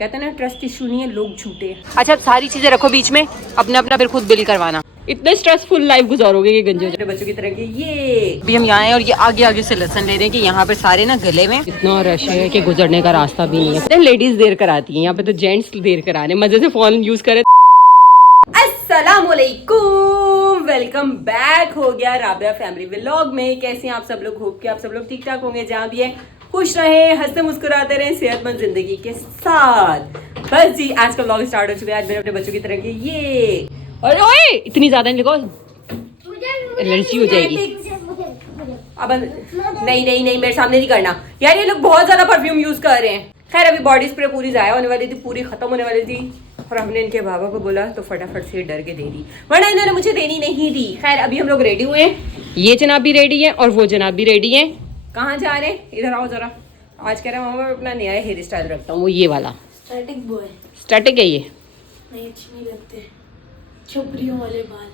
कहते हैं ना ट्रस्ट इशू नहीं है, लोग झूठे हैं। अच्छा सारी चीजें रखो बीच में, अपना अपना फिर खुद बिल करवाना। इतने स्ट्रेसफुल लाइफ गुजारोगे ये गंजे बच्चों की तरह के। ये अभी हम यहाँ हैं और ये आगे आगे से लेसन ले रहे हैं कि यहाँ पे सारे ना गले में इतना रश है कि गुजरने का रास्ता भी नहीं है। लेडीज देर कराती हैं यहाँ पे, तो जेंट्स देर करा रहे हैं, मजे से फोन यूज करे। अस्सलामुअलैकुम, वेलकम बैक हो गया राबिया फैमिली व्लॉग में। कैसे हैं आप सब लोग? होप कि आप सब लोग ठीक ठाक होंगे, जहाँ भी है खुश रहे, हंसते मुस्कुराते रहे, सेहतमंद जिंदगी के साथ। बस जी, आज का व्लॉग स्टार्ट हो चुका है। आज मेरे अपने बच्चों की तरह के ये, और ओए इतनी ज्यादा नहीं, देखो एलर्जी हो जाएगी। अब नहीं मेरे सामने नहीं करना यार, ये लोग बहुत ज्यादा परफ्यूम यूज कर रहे हैं। खैर अभी बॉडी स्प्रे पूरी जाया होने वाली थी, पूरी खत्म होने वाली थी, और हमने इनके बाबा को बोला तो फटाफट से डर के दे दी, वरना इन्होंने मुझे देनी नहीं दी। खैर अभी हम लोग रेडी हुए हैं, ये जनाब भी रेडी है और वो जनाब भी रेडी है। कहाँ जा रहे हैं? इधर आओ जरा। आज कह रहा हूँ मैं अपना नया हेयर स्टाइल रखता हूँ, वो ये वाला स्टैटिक बॉय। स्टैटिक है ये, नहीं अच्छे नहीं लगते छुपरियों वाले बाल।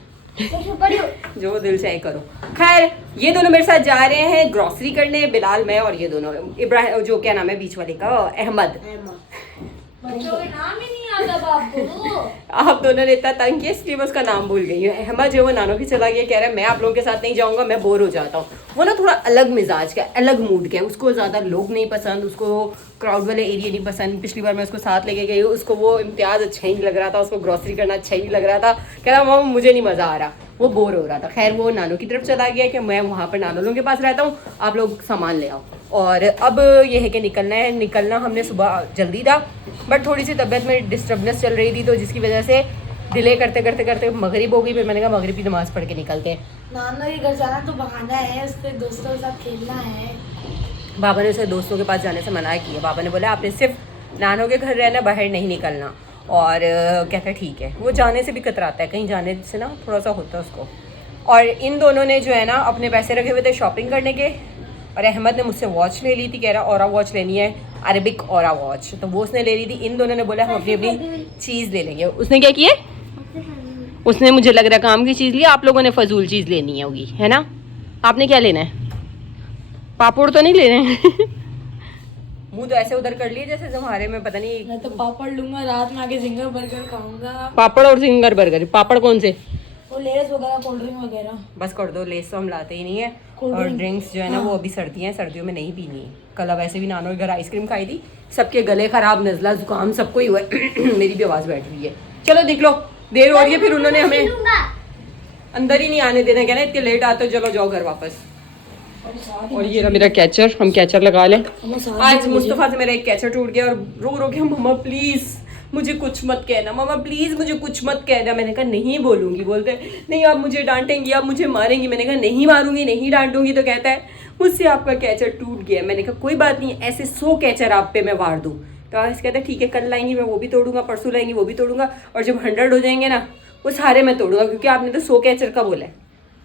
जो दिल चाहे करो। खैर ये दोनों मेरे साथ जा रहे हैं ग्रोसरी करने, बिलाल, मैं और ये दोनों इब्राहिम, जो क्या नाम है बीच वाले का, अहमद। बच्चों के नाम ही नहीं आता बाप को। आप दोनों ने इतना तंग किया इसलिए मैं उसका नाम भूल गई हूँ। अहमद जो वो नानों की चला गया, कह रहा है मैं आप लोगों के साथ नहीं जाऊंगा, मैं बोर हो जाता हूँ। वो ना थोड़ा अलग मिजाज का, अलग मूड का है, उसको ज़्यादा लोग नहीं पसंद, उसको क्राउड वाले एरिया नहीं पसंद। पिछली बार मैं उसको साथ लेके गई, उसको वो इम्तियाज़ अच्छा ही नहीं लग रहा था, उसको ग्रोसरी करना अच्छा ही नहीं लग रहा था। कह रहा मामा मुझे नहीं मज़ा आ रहा, वो बोर हो रहा था। खैर वो नानों की तरफ चला गया कि मैं वहाँ पर नानों लोगों के पास रहता हूँ, आप लोग सामान ले आओ। और अब ये है कि निकलना हमने सुबह जल्दी था, बट थोड़ी सी तबीयत में डिस्टर्बनेस चल रही थी, तो जिसकी वजह से डिले करते मगरिब हो गई। फिर मैंने कहा मगरिब की नमाज़ पढ़ के निकलते हैं। नाना के घर जाना तो बहाना है, उसके दोस्तों के साथ खेलना है। बाबा ने उसे दोस्तों के पास जाने से मना किया। बाबा ने बोला आपने सिर्फ नानों के घर रहना, बाहर नहीं निकलना। और कहता है ठीक है। वो जाने से भी कतराता है, कहीं जाने से ना थोड़ा सा होता है उसको। और इन दोनों ने जो है ना अपने पैसे रखे हुए थे शॉपिंग करने के, और अहमद ने मुझसे वॉच ले ली थी, कह रहा ऑरा वॉच लेनी है, अरेबिक ऑरा वॉच, तो वो उसने ले ली थी। इन दोनों ने बोला हम अपनी अपनी चीज़ ले लेंगे। उसने क्या किया? उसने मुझे लग रहा है काम की चीज़ ली, आप लोगों ने फजूल चीज़ लेनी है होगी, है ना? आपने क्या लेना है? पापड़ तो नहीं लेने हैं? मुंह तो ऐसे उधर कर लिए जैसे तुम्हारे में पता नहीं। मैं तो पापड़ लूंगा, रात में आके जिंगर बर्गर खाऊंगा। पापड़ और सिंगर बर्गर? पापड़ कौन से? वो लेस वगैरह, कोल्ड ड्रिंक वगैरह। बस कर दो, लेस तो हम लाते ही नहीं है। और ड्रिंक्स जो है ना वो अभी सर्दियाँ हैं, सर्दियों में नहीं पीनी है। कल अब वैसे भी नानों के घर आइसक्रीम खाई थी, सबके गले खराब, नजला जुकाम सबको ही हुआ है। मेरी भी आवाज़ बैठ रही है। चलो देख लो, देर हो रही है, फिर उन्होंने हमें अंदर ही नहीं आने देना, कहना इतने लेट आते हो, चलो जाओ घर वापस। और ये रहा मेरा कैचर, हम कैचर लगा लें। आज मुस्तफ़ा से मेरा एक कैचर टूट गया और रो रो के मम्मा प्लीज़ मुझे कुछ मत कहना, मम्मा प्लीज़ मुझे कुछ मत कहना। मैंने कहा नहीं बोलूँगी। बोलते नहीं आप मुझे डांटेंगी, आप मुझे मारेंगी। मैंने कहा नहीं मारूंगी, नहीं डांटूंगी। तो कहता है मुझसे आपका कैचर टूट गया। मैंने कहा कोई बात नहीं, ऐसे 100 कैचर आप पे मैं वार दूँ। तो आज कहता है ठीक है, कल लाएंगी मैं वो भी तोड़ूंगा, परसों लाएंगी वो भी तोड़ूंगा, और जब 100 हो जाएंगे ना वो सारे मैं तोड़ूंगा, क्योंकि आपने तो 100 कैचर का बोला है।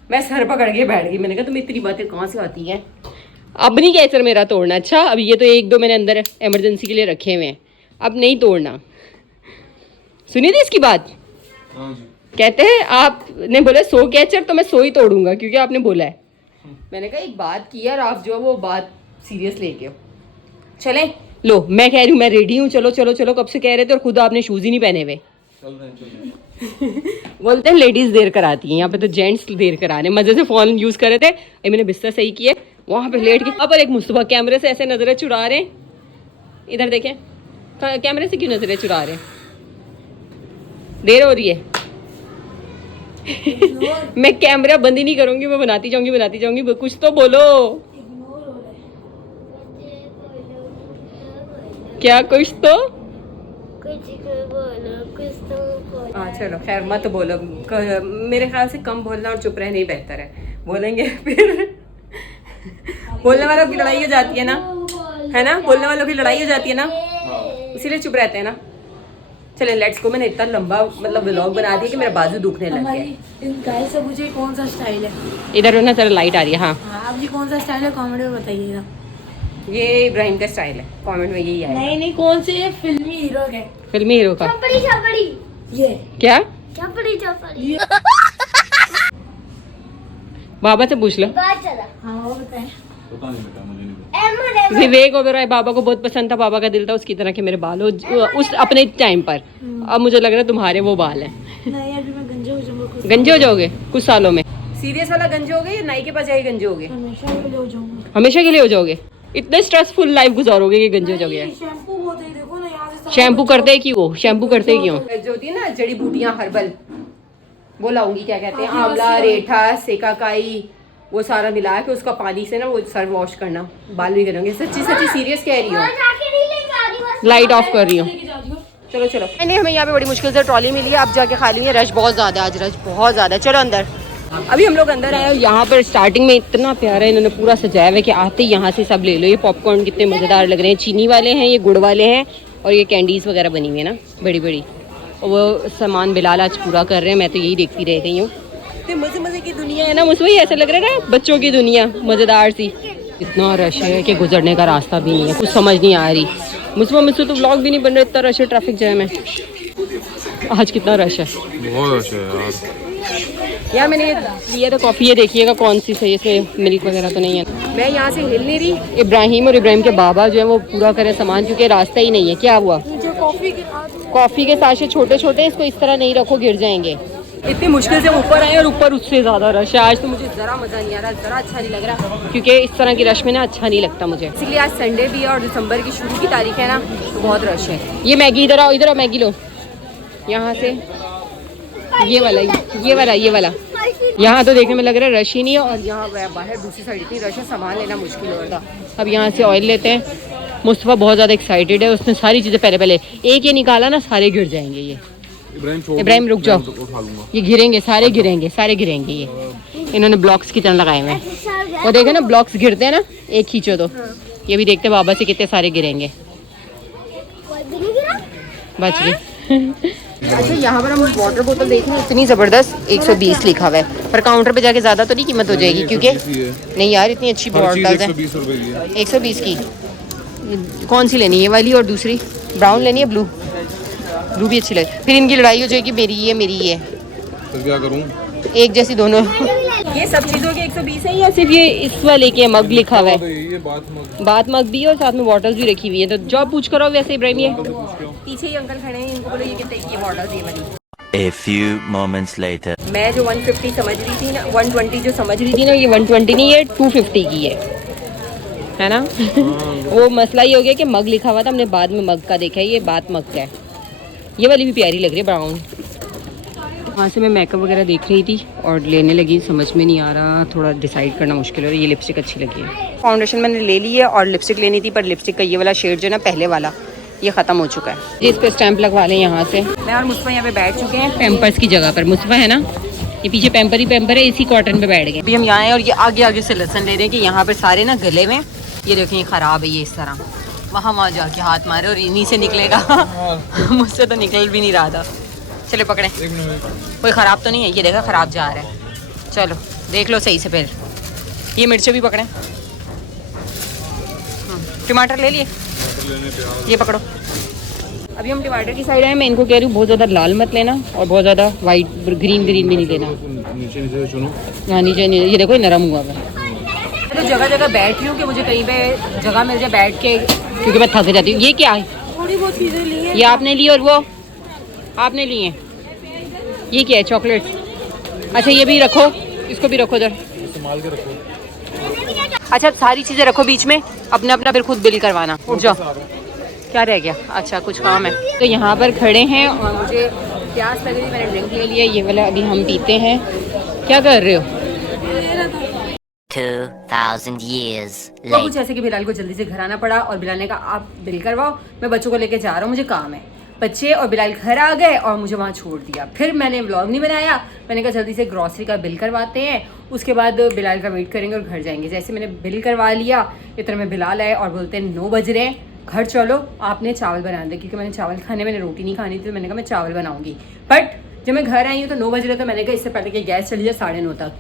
मैं सर पकड़ के बैठ गई। मैंने कहा तुम्हें इतनी बातें कहाँ से आती हैं? अब नहीं कैचर मेरा तोड़ना। अच्छा अब ये तो 1-2 मैंने अंदर इमरजेंसी के लिए रखे हुए हैं, अब नहीं तोड़ना। सुनी थी इसकी बात? कहते हैं आपने बोला 100 कैचर तो मैं 100 ही तोड़ूंगा, क्योंकि आपने बोला है। मैंने कहा एक बात की यार, आप जो है वो बात सीरियस लेके हो। चलें? लो मैं कह रही हूँ मैं रेडी हूँ, चलो चलो चलो, कब से कह रहे थे और खुद आपने शूज़ ही नहीं पहने हुए। बोलते हैं लेडीज देर कराती हैं, यहाँ पे तो जेंट्स देर करा रहे हैं, मजे से फोन यूज कर रहे थे। ये मैंने बिस्तर सही किया, वहाँ पे लेट के अब एक मुस्तफा कैमरे से ऐसे नजरें चुरा रहे हैं। इधर देखें, कैमरे से क्यों नजरें चुरा रहे हैं? देर हो रही है। मैं कैमरा बंद ही नहीं करूंगी, मैं बनाती जाऊंगी। कुछ तो बोलो। क्या कुछ तो? हाँ चलो खैर मत बोलो, मेरे ख्याल से कम बोलना और चुप रहना ही बेहतर है। बोलेंगे फिर बोलने वालों की लड़ाई हो जाती है ना, है ना? बोलने वालों की लड़ाई हो जाती है ना, इसीलिए चुप रहते हैं ना। चले लेट्स गो। मैंने इतना लंबा मतलब व्लॉग बना दिया कि मेरा बाजू दुखने लग गया। इन गाइस से मुझे कौन सा स्टाइल है? इधर ना तेरा लाइट आ रही है। हाँ आप जी कौन सा स्टाइल है कमेंट में बताइएगा। ये इब्राहिम का स्टाइल है, कमेंट में यही आएगा। नहीं कौन से फिल्मी हीरो के? फिल्मी हीरो का ये क्या? ये बाबा से पूछ लो। हाँ वो बताएं। पता नहीं बेटा, मुझे नहीं विवेक ओबेरॉय बाबा को बहुत पसंद था, बाबा का दिल था उसकी तरह के मेरे बाल हो उस अपने टाइम पर। अब मुझे लग रहा है तुम्हारे वो बाल हैं। नहीं अभी मैं गंजे हो जाऊंगा कुछ गंजे हो जाओगे कुछ सालों में? सीरियस वाला गंजे हो गए या नाई के पास जाके गंजे हो गए? हमेशा के लिए हो जाऊंगा। हमेशा के लिए हो जाओगे? इतने स्ट्रेसफुल लाइफ गुजारोगे कि गंजे हो जाओगे? शैम्पू बहुत है देखो ना यहाँ से शैम्पू करते हैं क्यों? शैम्पू करते हैं क्यों? जो होती है ना जड़ी बूटियां हर्बल, वो लाऊंगी, क्या कहते हैं, आंवला, रेठा, सेकाकाई, वो सारा मिला के उसका पानी से ना वो सर वॉश करना, बाल भी करेंगे। सच्ची सच्ची सीरियस कह रही हूँ। लाइट ऑफ कर रही हूँ। चलो चलो। मैंने हमें यहाँ पे बड़ी मुश्किल से ट्रॉली मिली है, अब जाके खा ली है। रश बहुत ज़्यादा है आज, रश बहुत ज़्यादा है। चलो अंदर। अभी हम लोग अंदर आए और यहाँ पर स्टार्टिंग में इतना प्यारा इन्होंने पूरा सजाया हुआ है कि आते ही यहाँ से सब ले लो। ये पॉपकॉर्न कितने मज़ेदार लग रहे हैं, चीनी वाले हैं, ये गुड़ वाले हैं, और ये कैंडीज़ वगैरह बनी हुई है ना बड़ी बड़ी। और वो सामान बिलाल आज पूरा कर रहे हैं, मैं तो यही देखती रह गई हूँ। तो मज़े मज़े की दुनिया है ना, मुझे वही ऐसा लग रहा है ना बच्चों की दुनिया, मज़ेदार सी। इतना रश है कि गुजरने का रास्ता भी नहीं है, कुछ समझ नहीं आ रही। मुझसे तो व्लॉग भी नहीं बन रहा, इतना रश है, ट्रैफिक जैम है। आज कितना रश है, बहुत रश है यार। यार मैंने लिया था कॉफ़ी, ये देखिएगा कौन सी सही, इसमें मिल्क वगैरह तो नहीं है। मैं यहाँ से हिल नहीं रही। इब्राहिम और इब्राहिम के बाबा जो है वो पूरा करें सामान, क्योंकि रास्ता ही नहीं है। क्या हुआ? जो कॉफ़ी के साशे छोटे छोटे, इसको इस तरह नहीं रखो, गिर जाएंगे। इतनी मुश्किल से ऊपर आए और ऊपर उससे ज़्यादा रश है। आज तो मुझे ज़रा मज़ा नहीं आ रहा, ज़रा अच्छा नहीं लग रहा, क्योंकि इस तरह की रश में ना अच्छा नहीं लगता मुझे। इसलिए आज संडे भी है और दिसंबर की शुरू की तारीख है ना, तो बहुत रश है। ये मैगी इधर आओ मैगी लो यहाँ से। ये वाला यहाँ तो देखने में लग रहा है रश ही नहीं है, और यहाँ बाहर दूसरी साइड इतनी रश है, सामान लेना मुश्किल हो रहा था। अब यहाँ से ऑयल लेते हैं। मुस्तफ़ा बहुत ज़्यादा एक्साइटेड है, उसने सारी चीज़ें पहले एक ये निकाला ना, सारे गिर जाएंगे। ये इब्राहिम रुक जाओ, ये गिरेंगे, सारे गिरेंगे ये। इन्होंने ब्लॉक्स की तरह लगाए हुए हैं, और देखे ना ब्लॉक्स गिरते हैं ना, एक खींचो तो। ये भी देखते बाबा से कितने सारे गिरेंगे। बच गए। अच्छा यहाँ पर हम वाटर बोतल देख रहे हैं, इतनी ज़बरदस्त 120 लिखा हुआ है, पर काउंटर पे जाके ज़्यादा तो नहीं कीमत हो जाएगी? क्योंकि नहीं यार इतनी अच्छी बॉटल है। 120 की कौन सी लेनी है? वाली और दूसरी ब्राउन लेनी है? ब्लू भी अच्छी लगे, फिर इनकी लड़ाई हो जाएगी, मेरी ये तो क्या करूं? एक जैसी दोनों। ये सब चीज़ों के 120 है या सिर्फ ये इस वाले के मग लिखा हुआ है? ये बात मग भी है, और साथ में बॉटल्स भी रखी हुई है। तो जॉब पूछ करो वैसे इब्राहिम। ये पीछे ही अंकल खड़े हैं, इनको बोलो ये कितने की बॉटल्स ये वाली। A few moments later. मैं जो 150 समझ रही थी ना, 120 जो समझ रही थी ना, ये 120 नहीं है, 250 की है ना। वो मसला ये हो गया कि मग लिखा हुआ था, हमने बाद में मग का देखा है, ये बात मग का है। ये वाली भी प्यारी लग रही है, ब्राउन। वहाँ से मैं मेकअप वगैरह देख रही थी और लेने लगी, समझ में नहीं आ रहा, थोड़ा डिसाइड करना मुश्किल हो रहा है। ये लिपस्टिक अच्छी लगी है। फाउंडेशन मैंने ले ली है और लिपस्टिक लेनी थी, पर लिपस्टिक का ये वाला शेड जो है ना, पहले वाला, ये ख़त्म हो चुका है। जी इस पर स्टैंप लगवा लें यहाँ से। मैं और मुस्तफ़ा यहाँ पे बैठ चुके हैं पैम्पर्स की जगह पर। मुस्तफ़ा है ना, ये पीछे पैम्पर है, इसी कॉटन पे बैठ गए। अभी हम यहाँ हैं और ये आगे से लेसन ले रहे हैं कि यहाँ पर सारे ना गले में, ये देखें ख़राब है ये इस तरह, वहाँ जाके हाथ मारे और इन्हीं से निकलेगा। मुझसे तो निकल भी नहीं रहा था। चलो पकड़े, कोई ख़राब तो नहीं है? ये देखा ख़राब जा रहा है। चलो देख लो सही से। फिर ये मिर्चें भी पकड़ें। टमाटर ले लिए, ये पकड़ो। अभी हम टमाटर की साइड आए। मैं इनको कह रही हूँ बहुत ज़्यादा लाल मत लेना और बहुत ज़्यादा वाइट ग्रीन भी नहीं लेना। नीचे चुनो। हाँ नीचे, ये देखो नरम हुआ है। मैं तो जगह जगह बैठ रही हूँ कि मुझे कहीं पे जगह मिल जाए बैठ के, क्योंकि मैं थक जाती हूँ। ये क्या है? थोड़ी बहुत चीजें ली है। ये आपने ली और वो आपने लिए। ये क्या है? चॉकलेट्स। अच्छा ये भी रखो, इसको भी रखो इधर, संभाल के रखो। अच्छा सारी चीज़ें रखो बीच में, अपना अपना फिर खुद बिल करवाना। उठ जाओ, क्या रह गया? अच्छा कुछ काम है। तो यहाँ पर खड़े हैं और मुझे प्यास लग रही, मैंने ड्रिंक ले लिया, ये वाला अभी हम पीते हैं। क्या कर रहे हो? 2000 years तो later. कुछ ऐसे कि बिलाल को जल्दी से घर आना पड़ा और बिलाल ने कहा आप बिल करवाओ, मैं बच्चों को लेके जा रहा हूँ, मुझे काम है। बच्चे और बिलाल घर आ गए और मुझे वहाँ छोड़ दिया। फिर मैंने व्लॉग नहीं बनाया, मैंने कहा जल्दी से ग्रॉसरी का बिल करवाते हैं, उसके बाद बिलाल का वेट करेंगे और घर जाएंगे। जैसे मैंने बिल करवा लिया, इतने में बिलाल आए और बोलते हैं 9 बज रहे हैं, घर चलो, आपने चावल बना दे। क्योंकि मैंने चावल खाने, मैंने रोटी नहीं खानी थी, तो मैंने कहा मैं चावल बनाऊंगी। बट जब मैं घर आई हूँ तो 9 बज रहे, तो मैंने कहा इससे पहले कि गैस चली जाए 9:30 तक,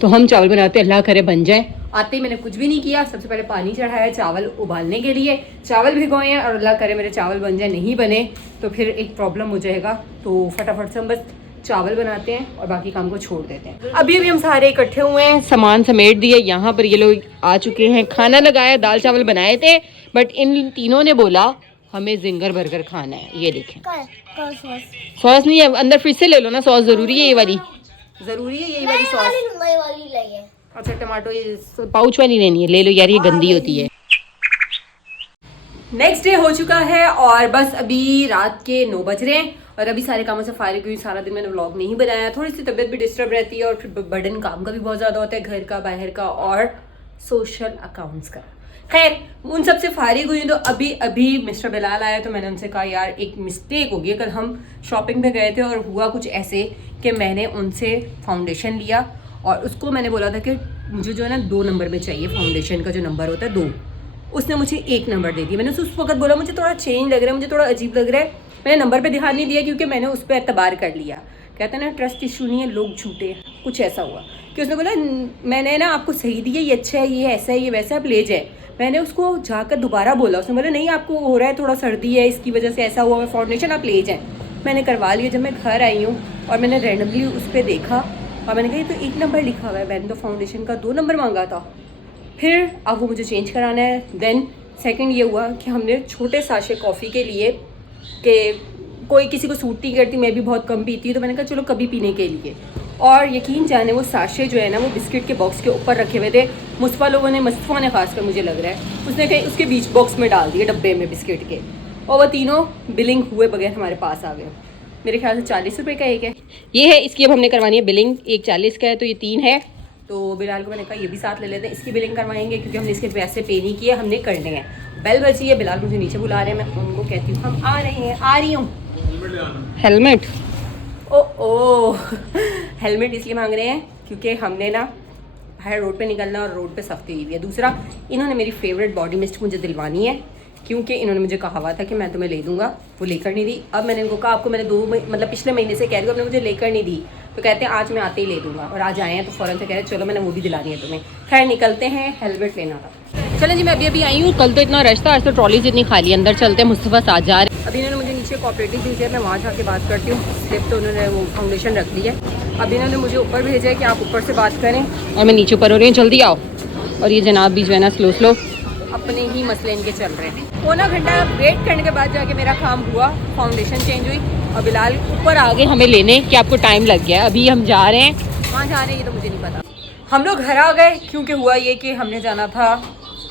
तो हम चावल बनाते, अल्लाह करे बन जाए। आते ही मैंने कुछ भी नहीं किया, सबसे पहले पानी चढ़ाया चावल उबालने के लिए, चावल भिगोए हैं और अल्लाह करे मेरे चावल बन जाए। नहीं बने तो फिर एक प्रॉब्लम हो जाएगा, तो फटाफट से हम बस चावल बनाते हैं और बाकी काम को छोड़ देते हैं। अभी हम सारे इकट्ठे हुए हैं, सामान समेट दिए। यहाँ पर ये लोग आ चुके हैं, खाना लगाया, दाल चावल बनाए थे, बट इन तीनों ने बोला हमें जिंगर बर्गर खाना है। ये देखें, सॉस नहीं है, अंदर फ्रिज से ले लो ना, सॉस जरूरी है ये वाली, जरूरी है यही वाली सॉस। अच्छा टमाटो ये पाउच वाली लेनी है, ले लो यार, ये गंदी होती है। नेक्स्ट डे हो चुका है और बस अभी रात के 9 बज रहे हैं और अभी सारे कामों से फारिग हुई। सारा दिन मैंने व्लॉग नहीं बनाया, थोड़ी सी तबीयत भी डिस्टर्ब रहती है और फिर बर्डन काम का भी बहुत ज़्यादा होता है, घर का, बाहर का और सोशल अकाउंट्स का। खैर उन सब से फारिग हुई तो अभी मिस्टर बिलाल आया तो मैंने उनसे कहा यार एक मिस्टेक हो गई। कल हम शॉपिंग पे गए थे और हुआ कुछ ऐसे कि मैंने उनसे फाउंडेशन लिया और उसको मैंने बोला था कि मुझे जो है ना 2 नंबर में चाहिए, फाउंडेशन का जो नंबर होता है 2, उसने मुझे 1 नंबर दे दिया। मैंने उस वक्त बोला मुझे थोड़ा चेंज लग रहा है, मुझे थोड़ा अजीब लग रहा है। मैंने नंबर पे ध्यान नहीं दिया क्योंकि मैंने उस पर एतबार कर लिया। कहते हैं ना ट्रस्ट इशू नहीं है, लोग झूठे। कुछ ऐसा हुआ कि उसने बोला मैंने ना आपको सही दिया, ये अच्छा है, ये ऐसा है, ये वैसा है, आप ले जाए। मैंने उसको जाकर दोबारा बोला, उसने बोला नहीं आपको हो रहा है, थोड़ा सर्दी है, इसकी वजह से ऐसा हुआ है, फाउंडेशन आप ले जाएँ। मैंने करवा लिया। जब मैं घर आई हूँ और मैंने रैंडमली उस पर देखा और मैंने कहा ये तो 1 नंबर लिखा हुआ है, मैंने तो फाउंडेशन का 2 नंबर मांगा था। फिर अब वो मुझे चेंज कराना है। देन सेकंड ये हुआ कि हमने छोटे साशे कॉफ़ी के लिए कि कोई किसी को सूट नहीं करती, मैं भी बहुत कम पीती हूँ, तो मैंने कहा चलो कभी पीने के लिए। और यकीन जाने वो साशे जो है ना वो बिस्किट के बॉक्स के ऊपर रखे हुए थे। मुस्तफ़ा ने खासकर मुझे लग रहा है उसने कहीं उसके बीच बॉक्स में डाल दिए डब्बे में बिस्किट के, और वो तीनों बिलिंग हुए बगैर हमारे पास आ गए। मेरे ख्याल से 40 रुपये का एक है, ये है, इसकी अब हमने करवानी है बिलिंग। एक 40 का है तो ये 3 है। तो बिलाल को मैंने कहा ये भी साथ ले लेते हैं, इसकी बिलिंग करवाएंगे क्योंकि हमने इसके पैसे पे नहीं किए, हमने करने हैं। बेल बजी है, बिलाल मुझे नीचे बुला रहे हैं, मैं उनको कहती हूँ हम आ रहे हैं, आ रही हूँ। हेलमेट ओ हेलमेट इसलिए मांग रहे हैं क्योंकि हमने ना बाहर रोड पे निकलना और रोड पे सख्ती हुई है। दूसरा इन्होंने मेरी फेवरेट बॉडी मिस्ट मुझे दिलवानी है क्योंकि इन्होंने मुझे कहा हुआ था कि मैं तुम्हें ले दूंगा, वो लेकर नहीं दी। अब मैंने इनको कहा आपको मैंने 2 मतलब पिछले महीने से कह रही हूँ, आपने मुझे लेकर नहीं दी, तो कहते हैं आज मैं आते ही ले दूंगा, और आज आए हैं तो फ़ौरन से कह रहे चलो मैंने वो भी दिलानी है तुम्हें। खैर निकलते हैं, हेलमेट लेना था। चलें जी, मैं अभी आई हूँ। कल तो इतना रश था, आज तो ट्रॉलीज इतनी खाली। अंदर चलते हैं, मुस्तफ़ा साथ जा रहे हैं। अभी इन्होंने मुझे नीचे कोऑपरेटिव भेजा है, मैं वहाँ जाके बात करती हूँ। स्लिप तो उन्होंने वो फाउंडेशन रख दी है। अब इन्होंने मुझे ऊपर भेजा है कि आप ऊपर से बात करें और मैं नीचे ऊपर हो रही हूँ, जल्दी आओ। और ये जनाब भी जो है ना स्लो अपने ही मसले इनके चल रहे हैं। पौना घंटा वेट करने के बाद जाके मेरा काम हुआ, फाउंडेशन चेंज हुई और बिलाल ऊपर आ गए हमें लेने कि आपको टाइम लग गया है। अभी हम जा रहे हैं, कहाँ जा रहे हैं ये तो मुझे नहीं पता। हम लोग घर आ गए क्योंकि हुआ ये कि हमने जाना था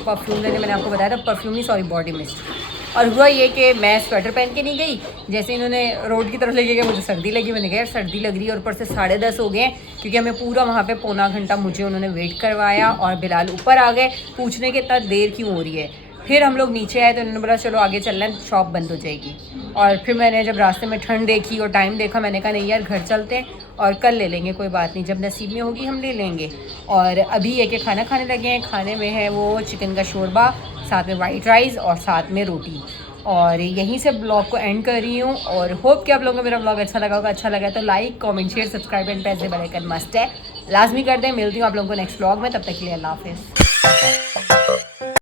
परफ्यूम लेने, मैंने आपको बताया था, परफ्यूम नहीं सॉरी बॉडी मिस्ट। और हुआ ये कि मैं स्वेटर पहन के नहीं गई, जैसे इन्होंने रोड की तरफ लेके गए मुझे सर्दी लगी। मैंने कहा यार सर्दी लग रही है और ऊपर से 10:30 हो गए क्योंकि हमें पूरा वहाँ पे पौना घंटा मुझे उन्होंने वेट करवाया और बिलाल ऊपर आ गए पूछने के इतना देर क्यों हो रही है। फिर हम लोग नीचे आए तो उन्होंने बोला चलो आगे चलना है, शॉप बंद हो जाएगी। और फिर मैंने जब रास्ते में ठंड देखी और टाइम देखा, मैंने कहा नहीं यार घर चलते हैं और कल ले लेंगे, कोई बात नहीं, जब नसीब में होगी हम ले लेंगे। और अभी एक खाना खाने लगे हैं। खाने में है वो चिकन का शोरबा, साथ में वाइट राइस और साथ में रोटी। और यहीं से ब्लॉग को एंड कर रही हूँ और होप कि आप लोगों को मेरा ब्लॉग अच्छा लगा होगा। अच्छा लगा तो like comment share subscribe and पैसे बेल आइकन मस्ट है, लाजमी कर दें। मिलती हूँ आप लोगों को नेक्स्ट ब्लॉग में, तब तक के लिए अल्लाह हाफिज़।